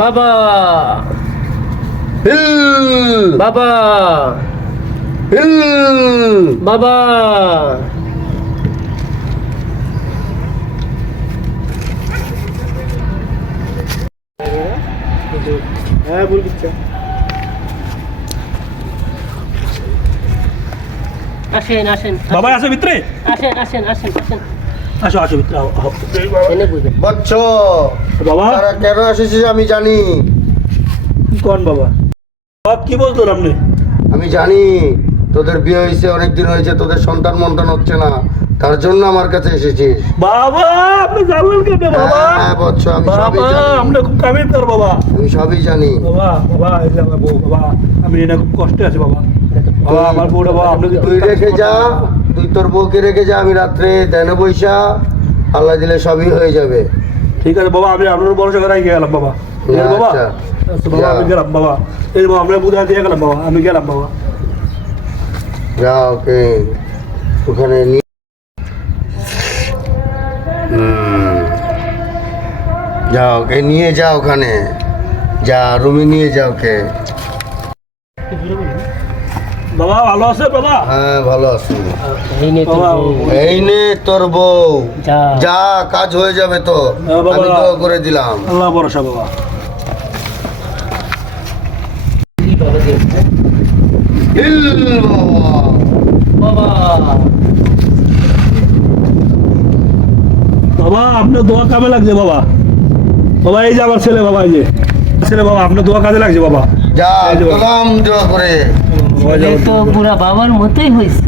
বাবা বাবা বাবা হ্যাঁ বলবি আসেন আসেন বাবা আসো ভিতরে আসেন আসেন আসেন আসেন আসো আসো ভিতরে এনে বুঝেন বচ্চ বাবা তারা কেন এসেছিস আমি জানি। কোন বাবা বাবা কি বলতো আপনি? আমি জানি তোদের বিয়ে হয়েছে, অনেকদিন হয়েছে, তোদের সন্তান মন্তান হচ্ছে না, তার জন্য আমার কাছে এসেছিস। বাবা আপনি জানলেন কেন বাবা? হ্যাঁ বচ্চ, আমি সবই বাবা জানি, আপনি খুব কামিনদার বাবা। আমি সবই জানি। বাবা বাবা এই যে আমার বউ বাবা, আমি এটা খুব কষ্টে আছি বাবা। বাবা আমার বউটা বাবা আপনি তুই রেখে যা, তুই তোর বউকে রেখে যা, আমি রাত্রে ধ্যানে বৈশা আল্লাহ দিলে সবই হয়ে যাবে। ঠিক আছে বাবা, আমি আপনার ভরসা করে গিয়ে গেলাম বাবা। ঠিক আছে বাবা, আচ্ছা, আচ্ছা বাবা আমি গেলাম বাবা। এই বাবা আমরা বুঝা দিয়ে গেলাম বাবা, আমি গেলাম বাবা। যা ওকে ওখানে নিয়ে যা ওকে নিয়ে যা, ওখানে যা রুমে নিয়ে যা ওকে। বাবা ভালো আছে বাবা? হ্যাঁ ভালো আছি। এই নে তোর বাবা, বউ। এই নে তোর বউ, যা যা কাজ হয়ে যাবে তো, হ্যাঁ, বাবা। আমি তো করে দিলাম। আল্লাহ ভরসা বাবা। কি বলে দেখতে হিল বাবা। বাবা বাবা আপনার দোয়া কামে লাগছে বাবা। বাবা এই যে আমার ছেলে বাবা, এই যে ছেলে বাবা আপনার দোয়া কাজে লাগছে বাবা। যা এই যে বাবা। গোলাম দোয়া করে। বাবা, এ যাও। তো পুরা বাবার মতোই হয়েছে।